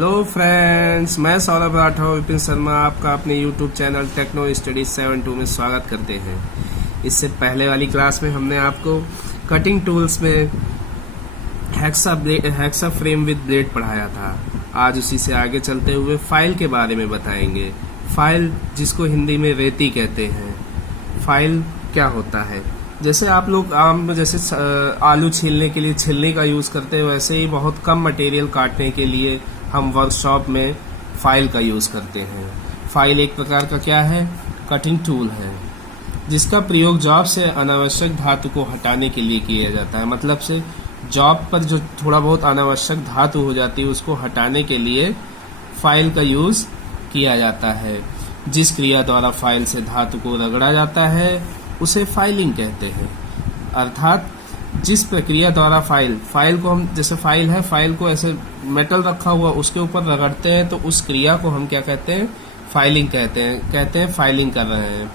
Hello friends, मैं सौरभ राठौर विपिन शर्मा आपका अपने यूट्यूब चैनल टेक्नो स्टडीज 72 में स्वागत करते हैं। इससे पहले वाली क्लास में हमने आपको कटिंग टूल्स में हेक्सा फ्रेम विद ब्लेड पढ़ाया था। आज उसी से आगे चलते हुए फाइल के बारे में बताएंगे। फाइल, जिसको हिंदी में रेती कहते हैं। फाइल क्या होता है? जैसे आप लोग जैसे आलू छीलने के लिए छिलनी का यूज करते हैं, वैसे ही बहुत कम मटेरियल काटने के लिए हम वर्कशॉप में फाइल का यूज करते हैं। फाइल एक प्रकार का क्या है? कटिंग टूल है, जिसका प्रयोग जॉब से अनावश्यक धातु को हटाने के लिए किया जाता है। मतलब से जॉब पर जो थोड़ा बहुत अनावश्यक धातु हो जाती है, उसको हटाने के लिए फाइल का यूज किया जाता है। जिस क्रिया द्वारा फाइल से धातु को रगड़ा जाता है उसे फाइलिंग कहते हैं। अर्थात जिस प्रक्रिया द्वारा फाइल को हम, जैसे फाइल है, फाइल को ऐसे मेटल रखा हुआ उसके ऊपर रगड़ते हैं, तो उस क्रिया को हम क्या कहते हैं? फाइलिंग कहते हैं फाइलिंग कर रहे हैं,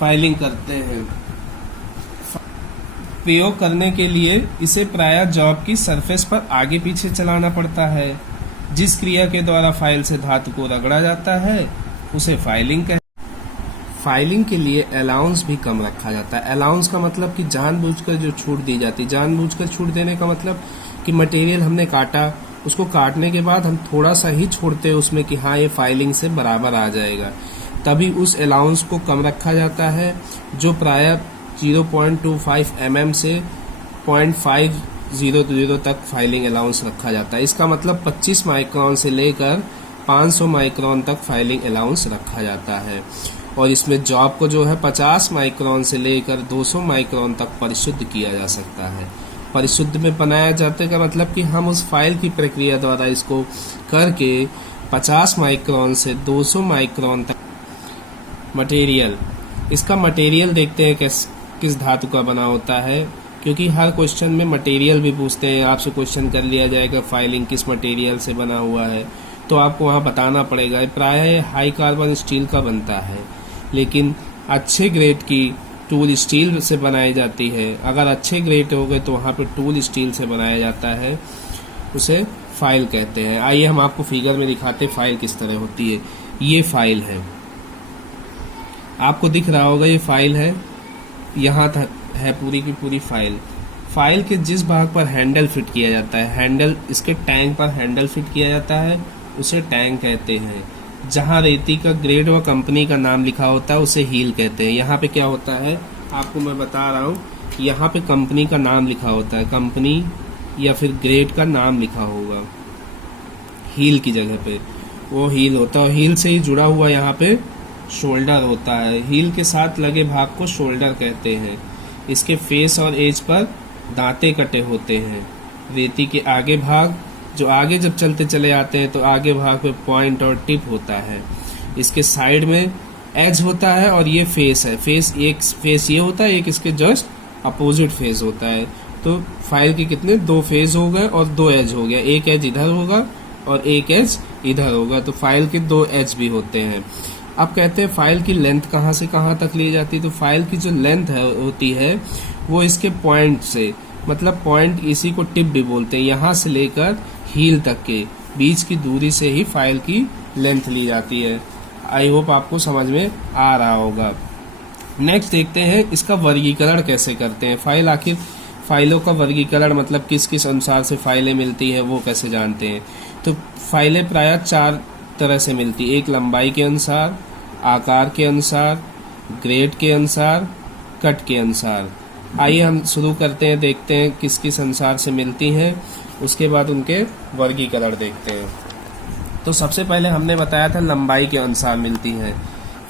फाइलिंग करते हैं। प्रयोग करने के लिए इसे प्रायः जॉब की सरफेस पर आगे पीछे चलाना पड़ता है। जिस क्रिया के द्वारा फाइल से धातु को रगड़ा जाता है उसे फाइलिंग कहते हैं। फाइलिंग के लिए अलाउंस भी कम रखा जाता है। अलाउंस का मतलब कि जानबूझकर जो छूट दी जाती है। जानबूझकर छूट देने का मतलब कि मटेरियल हमने काटा, उसको काटने के बाद हम थोड़ा सा ही छोड़ते हैं उसमें कि हाँ ये फाइलिंग से बराबर आ जाएगा, तभी उस अलाउंस को कम रखा जाता है, जो प्रायः 0.25 mm से 0.500 तक फाइलिंग अलाउंस रखा जाता है। इसका मतलब 25 माइक्रोन से लेकर 500 माइक्रोन तक फाइलिंग अलाउंस रखा जाता है। और इसमें जॉब को जो है 50 माइक्रोन से लेकर 200 माइक्रोन तक परिशुद्ध किया जा सकता है। परिशुद्ध में बनाया जाते का मतलब कि हम उस फाइल की प्रक्रिया द्वारा इसको करके 50 माइक्रोन से 200 माइक्रोन तक मटेरियल, इसका मटेरियल देखते हैं किस धातु का बना होता है, क्योंकि हर क्वेश्चन में मटेरियल भी पूछते हैं। आपसे क्वेश्चन कर लिया जाएगा फाइलिंग किस मटेरियल से बना हुआ है, तो आपको वहाँ बताना पड़ेगा। प्रायः हाई कार्बन स्टील का बनता है, लेकिन अच्छे ग्रेड की टूल स्टील से बनाई जाती है। अगर अच्छे ग्रेड हो गए तो वहाँ पे टूल स्टील से बनाया जाता है, उसे फाइल कहते हैं। आइए हम आपको फिगर में दिखाते फाइल किस तरह होती है। ये फाइल है, आपको दिख रहा होगा ये फाइल है, यहाँ है पूरी की पूरी फाइल। फाइल के जिस भाग पर हैंडल फिट किया जाता है, हैंडल, इसके टैंक पर हैंडल फिट किया जाता है, उसे टैंक कहते हैं। जहाँ रेती का ग्रेड व कंपनी का नाम लिखा होता है उसे हील कहते हैं। यहाँ पे क्या होता है आपको मैं बता रहा हूँ, यहाँ पे कंपनी का नाम लिखा होता है, कंपनी या फिर ग्रेड का नाम लिखा होगा हील की जगह पे, वो हील होता है। हील से ही जुड़ा हुआ यहाँ पे शोल्डर होता है। हील के साथ लगे भाग को शोल्डर कहते हैं। इसके फेस और एज पर दांते कटे होते हैं। रेती के आगे भाग, जो आगे जब चलते चले आते हैं तो आगे भाग पे पॉइंट और टिप होता है। इसके साइड में एज होता है और ये फेस है। एक फेस ये होता है, एक इसके जस्ट अपोजिट फेस होता है। तो फाइल के कितने 2 फेस हो गए और 2 एज हो गया। एक एज इधर होगा और एक एज इधर होगा, तो फाइल के 2 एज भी होते हैं। अब कहते हैं फाइल की लेंथ कहाँ से कहाँ तक ली जाती है। तो फाइल की जो लेंथ होती है वो इसके पॉइंट से, मतलब पॉइंट, इसी को टिप भी बोलते हैं, यहाँ से लेकर हील तक के बीच की दूरी से ही फाइल की लेंथ ली जाती है। आई होप आपको समझ में आ रहा होगा। नेक्स्ट देखते हैं इसका वर्गीकरण कैसे करते हैं। फाइलों का वर्गीकरण मतलब किस किस अनुसार से फाइलें मिलती है वो कैसे जानते हैं। तो फाइलें प्रायः 4 तरह से मिलती है। एक लंबाई के अनुसार, आकार के अनुसार, ग्रेड के अनुसार, कट के अनुसार। आइए हम शुरू करते हैं, देखते हैं किस किस अनुसार से मिलती हैं, उसके बाद उनके वर्गीकरण देखते हैं। तो सबसे पहले हमने बताया था लंबाई के अनुसार मिलती है।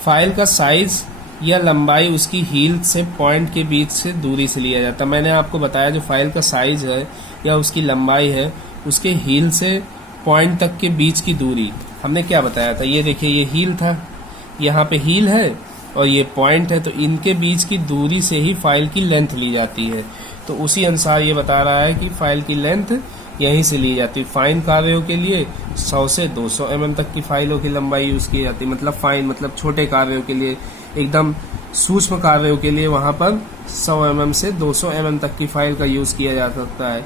फाइल का साइज या लंबाई उसकी हील से पॉइंट के बीच से दूरी से लिया जाता है। मैंने आपको बताया जो फाइल का साइज है या उसकी लंबाई है, उसके हील से पॉइंट तक के बीच की दूरी हमने क्या बताया था। ये देखिए, ये हील था, यहाँ पे हील है और ये पॉइंट है, तो इनके बीच की दूरी से ही फाइल की लेंथ ली जाती है। तो उसी अनुसार ये बता रहा है कि फाइल की लेंथ यहीं से ली जाती है। फाइन कार्यों के लिए 100 से 200 mm तक की फाइलों की लंबाई यूज की जाती है। मतलब फाइन मतलब छोटे कार्यों के लिए, एकदम सूक्ष्म कार्यों के लिए वहां पर 100 mm से 200 mm तक की फाइल का यूज किया जा सकता है।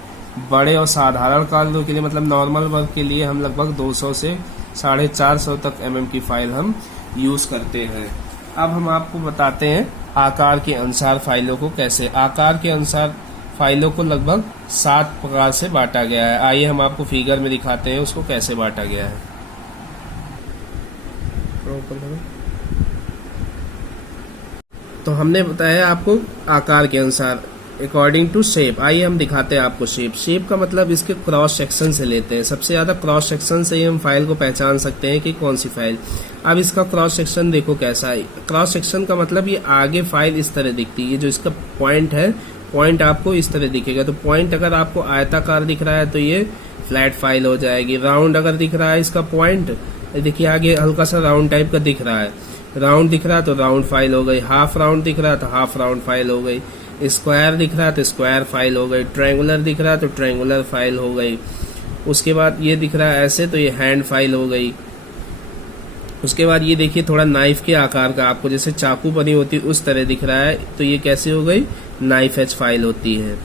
बड़े और साधारण कार्यों के लिए मतलब नॉर्मल वर्क के लिए हम लगभग 200 से 450 तक की फाइल हम यूज करते हैं। अब हम आपको बताते हैं आकार के अनुसार फाइलों को कैसे, आकार के अनुसार फाइलों को लगभग 7 प्रकार से बांटा गया है। आइए हम आपको फिगर में दिखाते हैं उसको कैसे बांटा गया है। तो हमने बताया आपको आकार के अनुसार अकॉर्डिंग टू शेप। आइए हम दिखाते हैं आपको शेप। शेप का मतलब इसके क्रॉस सेक्शन से लेते हैं। सबसे ज्यादा क्रॉस सेक्शन से ही हम फाइल को पहचान सकते हैं कि कौन सी फाइल। अब इसका क्रॉस सेक्शन देखो कैसा है। क्रॉस सेक्शन का मतलब ये आगे फाइल इस तरह दिखती है, ये जो इसका पॉइंट है, पॉइंट आपको इस तरह दिखेगा। तो पॉइंट अगर आपको आयताकार दिख रहा है तो ये फ्लैट फाइल हो जाएगी। राउंड अगर दिख रहा है इसका पॉइंट, देखिए आगे हल्का सा राउंड टाइप का दिख रहा है, राउंड दिख रहा है तो राउंड फाइल हो गई। हाफ राउंड दिख रहा है तो हाफ राउंड फाइल हो गई। स्क्वायर दिख रहा है तो स्क्वायर फाइल हो गई। ट्रायंगुलर दिख रहा है तो ट्रायंगुलर फाइल हो गई। उसके बाद ये दिख रहा है ऐसे तो ये हैंड फाइल हो गई। उसके बाद ये देखिए थोड़ा नाइफ के आकार का, आपको जैसे चाकू बनी होती है उस तरह दिख रहा है तो ये कैसे हो गई, नाइफ एज फाइल होती है।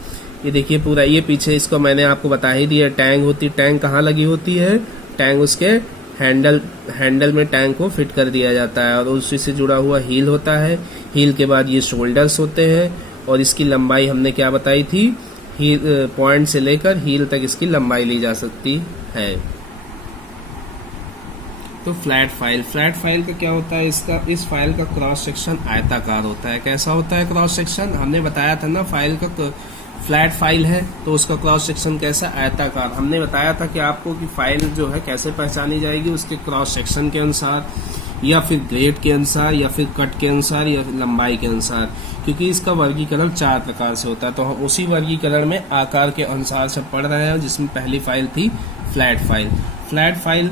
ये देखिए पूरा, ये पीछे इसको मैंने आपको बता ही दिया, टैंग होती, टैंग कहाँ लगी होती है, टैंग उसके हैंडल में टैंग को फिट कर दिया जाता है और उसी से जुड़ा हुआ हील होता है। हील के बाद ये शोल्डर्स होते हैं और इसकी लंबाई हमने क्या बताई थी, पॉइंट से लेकर हील तक इसकी लंबाई ली जा सकती है। तो फ्लैट फाइल का क्या होता है, इस फाइल का क्रॉस सेक्शन आयताकार होता है। कैसा होता है क्रॉस सेक्शन, हमने बताया था ना फाइल का फ्लैट फाइल है तो उसका क्रॉस सेक्शन कैसा, आयताकार। हमने बताया था कि आपको कि फाइल जो है कैसे पहचानी जाएगी, उसके क्रॉस सेक्शन के अनुसार या फिर ग्रेड के अनुसार या फिर कट के अनुसार या फाइल के अनुसार, क्योंकि इसका वर्गीकरण 4 प्रकार से होता है। तो हम उसी वर्गीकरण में आकार के अनुसार से पढ़ रहे हैं, जिसमें पहली फाइल थी फ्लैट फाइल।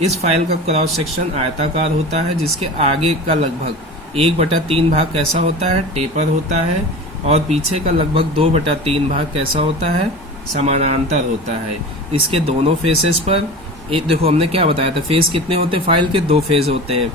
इस फाइल का क्रॉस सेक्शन आयताकार होता है, जिसके आगे का लगभग 1/3 भाग कैसा होता है, टेपर होता है, और पीछे का लगभग 2/3 भाग कैसा होता है, समानांतर होता है। इसके दोनों फेसेस पर देखो हमने क्या बताया था, फेस कितने होते हैं फाइल के, 2 फेस होते हैं।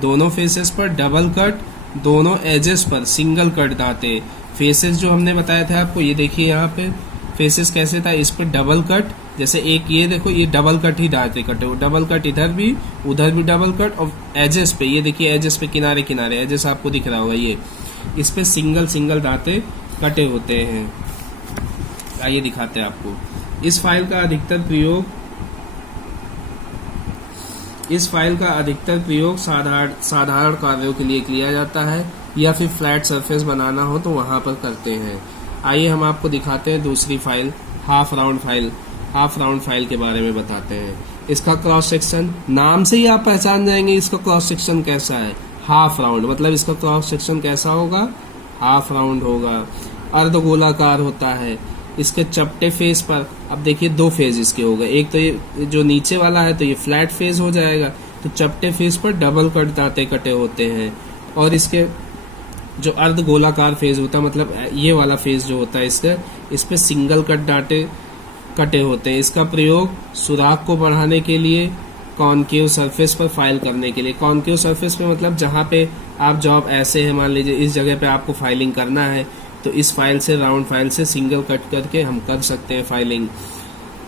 दोनों फेसेस पर डबल कट, दोनों एजेस पर सिंगल कट दांते। फेसेस जो हमने बताया था आपको, ये देखिए यहाँ पे फेसेस कैसे था, इस पर डबल कट, जैसे एक ये देखो ये डबल कट ही दांते कटे हो, डबल कट इधर भी उधर भी डबल कट, और एजेस पे ये देखिए एजेस पे किनारे किनारे एजेस आपको दिख रहा होगा, ये इस पे सिंगल दांते कटे होते हैं। आइए दिखाते हैं आपको। इस फाइल का अधिकतर प्रयोग साधारण कार्यों के लिए किया जाता है या फिर फ्लैट सरफेस बनाना हो तो वहां पर करते हैं। आइए हम आपको दिखाते हैं दूसरी फाइल, हाफ राउंड फाइल के बारे में बताते हैं। इसका क्रॉस सेक्शन नाम से ही आप पहचान जाएंगे इसका क्रॉस सेक्शन कैसा है, हाफ राउंड, मतलब इसका क्रॉस सेक्शन कैसा होगा, हाफ राउंड होगा। अर्धगोलाकार होता है। इसके चपटे फेस पर अब देखिए 2 फेज इसके हो गए, एक तो ये जो नीचे वाला है तो ये फ्लैट फेस हो जाएगा, तो चपटे फेस पर डबल कट दांते कटे होते हैं। और इसके जो अर्धगोलाकार फेज होता है, मतलब ये वाला फेज जो होता है इसका, इस पे सिंगल कट दांते कटे होते हैं। इसका प्रयोग सुराख को बढ़ाने के लिए, कॉनकेव सरफेस पर फाइल करने के लिए। कॉनकेव सरफेस पे मतलब जहाँ पे आप जॉब ऐसे है, मान लीजिए इस जगह पे आपको फाइलिंग करना है तो इस फाइल से, राउंड फाइल से सिंगल कट करके हम कर सकते हैं फाइलिंग।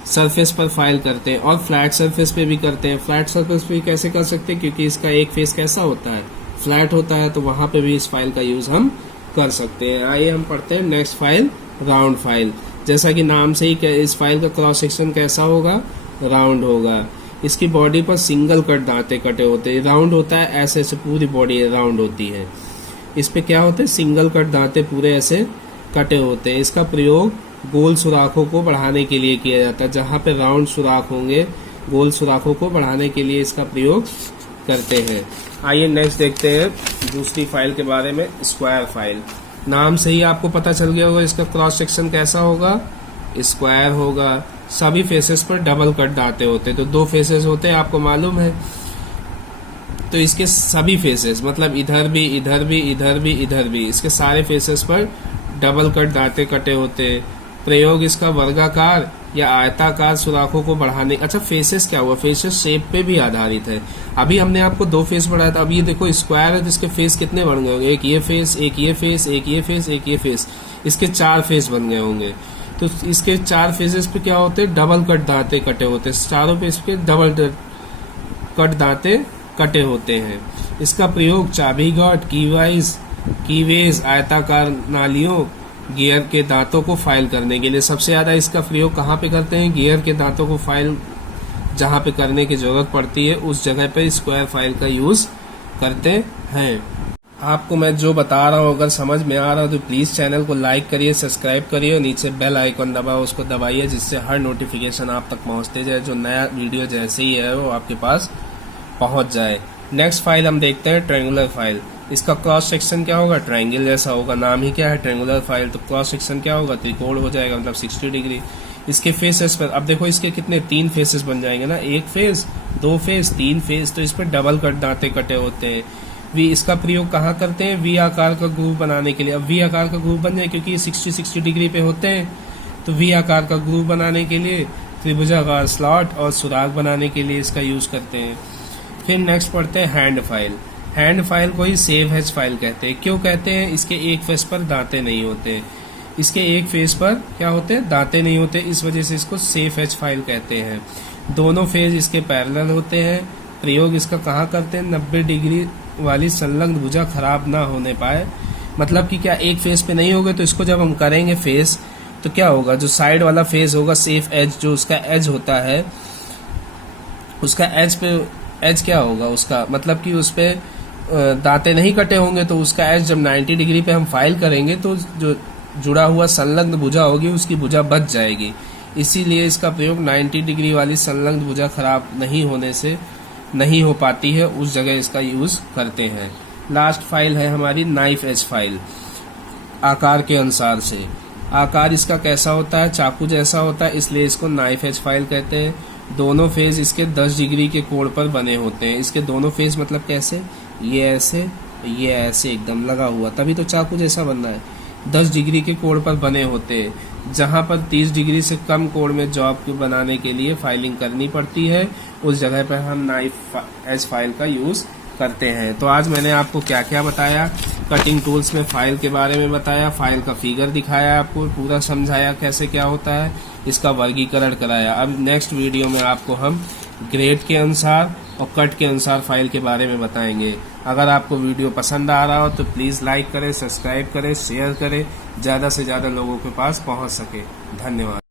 सरफेस पर फाइल करते हैं और फ्लैट सरफेस पे भी करते हैं। फ्लैट सरफेस पे कैसे कर सकते हैं, क्योंकि इसका एक फेस कैसा होता है, फ्लैट होता है, तो वहां पे भी इस फाइल का यूज हम कर सकते हैं। आइए हम पढ़ते हैं नेक्स्ट फाइल, राउंड फाइल। जैसा कि नाम से ही इस फाइल का क्रॉस सेक्शन कैसा होगा, राउंड होगा। इसकी बॉडी पर सिंगल कट दांते कटे होते हैं। राउंड होता है ऐसे ऐसे, पूरी बॉडी राउंड होती है। इस पे क्या होते हैं, सिंगल कट दांते पूरे ऐसे कटे होते हैं। इसका प्रयोग गोल सुराखों को बढ़ाने के लिए किया जाता है। जहाँ पे राउंड सुराख होंगे, गोल सुराखों को बढ़ाने के लिए इसका प्रयोग करते हैं। आइए नेक्स्ट देखते हैं दूसरी फाइल के बारे में, स्क्वायर फाइल। नाम से ही आपको पता चल गया होगा इसका क्रॉस सेक्शन कैसा होगा, स्क्वायर होगा। सभी फेसेस पर डबल कट दांते होते हैं। तो 2 फेसेस होते हैं आपको मालूम है, तो इसके सभी फेसेस मतलब इधर भी इसके सारे फेसेस पर डबल कट दांते कटे होते। प्रयोग इसका वर्गाकार या आयताकार सुराखों को बढ़ाने, अच्छा फेसेस क्या हुआ, फेसेस शेप पे भी आधारित है। अभी हमने आपको 2 फेस बढ़ाया था, अब ये देखो स्क्वायर है जिसके फेस कितने बन गए होंगे, एक ये फेस, एक ये फेस, एक ये फेस, एक ये फेस, इसके 4 फेस बन गए होंगे। तो इसके 4 फेजेस पे क्या होते हैं, डबल कट दांते कटे होते हैं, चारों पे इसके डबल कट दांते कटे होते हैं। इसका प्रयोग चाबी गार्ड, कीवेज, आयताकार नालियों, गियर के दांतों को फाइल करने के लिए। सबसे ज्यादा इसका प्रयोग कहाँ पे करते हैं, गियर के दांतों को फाइल जहाँ पे करने की जरूरत पड़ती है उस जगह पे स्क्वायर फाइल का यूज करते हैं। आपको मैं जो बता रहा हूँ अगर समझ में आ रहा हो तो प्लीज चैनल को लाइक करिए, सब्सक्राइब करिए और नीचे बेल आइकन दबाओ, उसको दबाइए, जिससे हर नोटिफिकेशन आप तक पहुँचते जाए, जो नया वीडियो जैसे ही है वो आपके पास पहुँच जाए। नेक्स्ट फाइल हम देखते हैं ट्रायंगुलर फाइल। इसका क्रॉस सेक्शन क्या होगा, ट्रायंगल जैसा होगा, नाम ही क्या है ट्रायंगुलर फाइल, तो क्रॉस सेक्शन क्या होगा, त्रिकोण हो जाएगा, मतलब 60 डिग्री। इसके फेसेस पर अब देखो इसके कितने 3 फेसेस बन जाएंगे ना, 1 फेस, 2 फेस, 3 फेस, तो इस पर डबल कट दांते कटे होते हैं। वी इसका प्रयोग कहाँ करते हैं, वी आकार का ग्रूव बनाने के लिए। अब वी आकार का ग्रूव बन जाए क्योंकि ये 60 डिग्री पे होते हैं, तो वी आकार का ग्रूव बनाने के लिए, त्रिभुजाकार स्लॉट और सुराग बनाने के लिए इसका यूज करते हैं। फिर नेक्स्ट पढ़ते हैं हैंड फाइल। हैंड फाइल को ही सेव एज फाइल कहते हैं। क्यों कहते हैं, इसके एक फेस पर दांते नहीं होते, इसके एक फेस पर क्या होते हैं, दांते नहीं होते, इस वजह से इसको सेफ एज फाइल कहते हैं। दोनों फेज इसके पैरेलल होते हैं। प्रयोग इसका कहाँ करते हैं, 90 डिग्री वाली संलग्न भुजा खराब ना होने पाए, मतलब कि क्या एक फेस पे नहीं होगा तो इसको जब हम करेंगे फेस तो क्या होगा, जो साइड वाला फेस होगा सेफ एज, जो उसका एज होता है, उसका एज पे एज क्या होगा उसका, मतलब कि उस पे दांते नहीं कटे होंगे तो उसका एज जब 90 डिग्री पे हम फाइल करेंगे तो जो जुड़ा हुआ संलग्न भुजा होगी उसकी भुजा बच जाएगी। इसीलिए इसका प्रयोग 90 डिग्री वाली संलग्न भुजा खराब नहीं होने से नहीं हो पाती है, उस जगह इसका यूज करते हैं। लास्ट फाइल है हमारी नाइफ एज फाइल। आकार के अनुसार से, आकार इसका कैसा होता है, चाकू जैसा होता है, इसलिए इसको नाइफ एज फाइल कहते हैं। दोनों फेस इसके 10 डिग्री के कोण पर बने होते हैं। इसके दोनों फेस मतलब कैसे, ये ऐसे एकदम लगा हुआ, तभी तो चाकू जैसा बन रहा है। 10 डिग्री के कोण पर बने होते हैं। जहां पर 30 डिग्री से कम कोण में जॉब को बनाने के लिए फाइलिंग करनी पड़ती है, उस जगह पर हम नाइफ एज फाइल का यूज करते हैं। तो आज मैंने आपको क्या क्या बताया, कटिंग टूल्स में फाइल के बारे में बताया, फाइल का फिगर दिखाया, आपको पूरा समझाया कैसे क्या होता है, इसका वर्गीकरण कराया। अब नेक्स्ट वीडियो में आपको हम ग्रेड के अनुसार और कट के अनुसार फाइल के बारे में बताएंगे। अगर आपको वीडियो पसंद आ रहा हो तो प्लीज़ लाइक करें, सब्सक्राइब करें, शेयर करें, ज़्यादा से ज़्यादा लोगों के पास पहुंच सके। धन्यवाद।